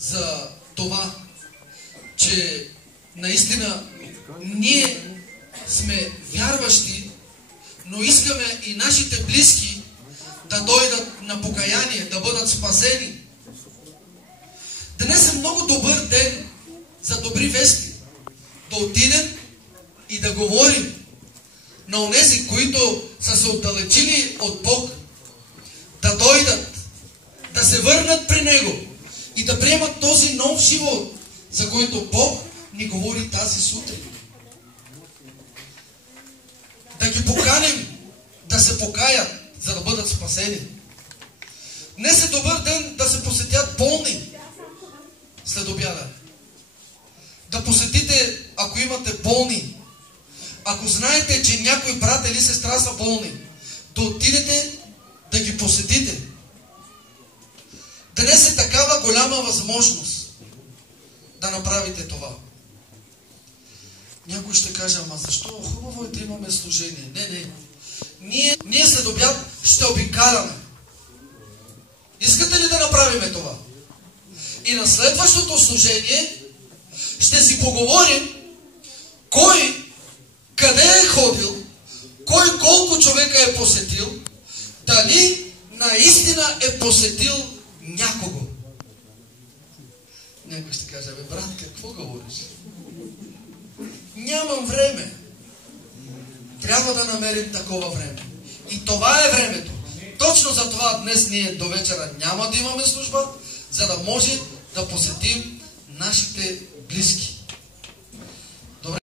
за това, че наистина ние сме вярващи, но искаме и нашите близки да дойдат на покаяние, да бъдат спасени. Днес е много добър ден за добри вести. Да отидем и да говорим на онези, които са се отдалечили от Бог, да дойдат, да се върнат при Него и да приемат този нов живот, за който Бог ни говори тази сутрин. Да ги поканим да се покаят, за да бъдат спасени. Днес е добър ден да се посетят болни след обяда. Да посетите, ако имате болни. Ако знаете, че някой брат или сестра са болни, да отидете да ги посетите. Днес е такава голяма възможност да направите това. Някой ще каже, ама защо? Хубаво е да имаме служение. Не. Ние след обяд ще обикаляме. Искате ли да направим това? И на следващото служение ще си поговорим кой къде е ходил, кой колко човека е посетил, дали наистина е посетил някого. Някой ще каже, бе брат, какво говориш? Нямам време. Трябва да намерим такова време. И това е времето. Точно за това днес ние до вечера няма да имаме служба, за да може да посетим нашите близки.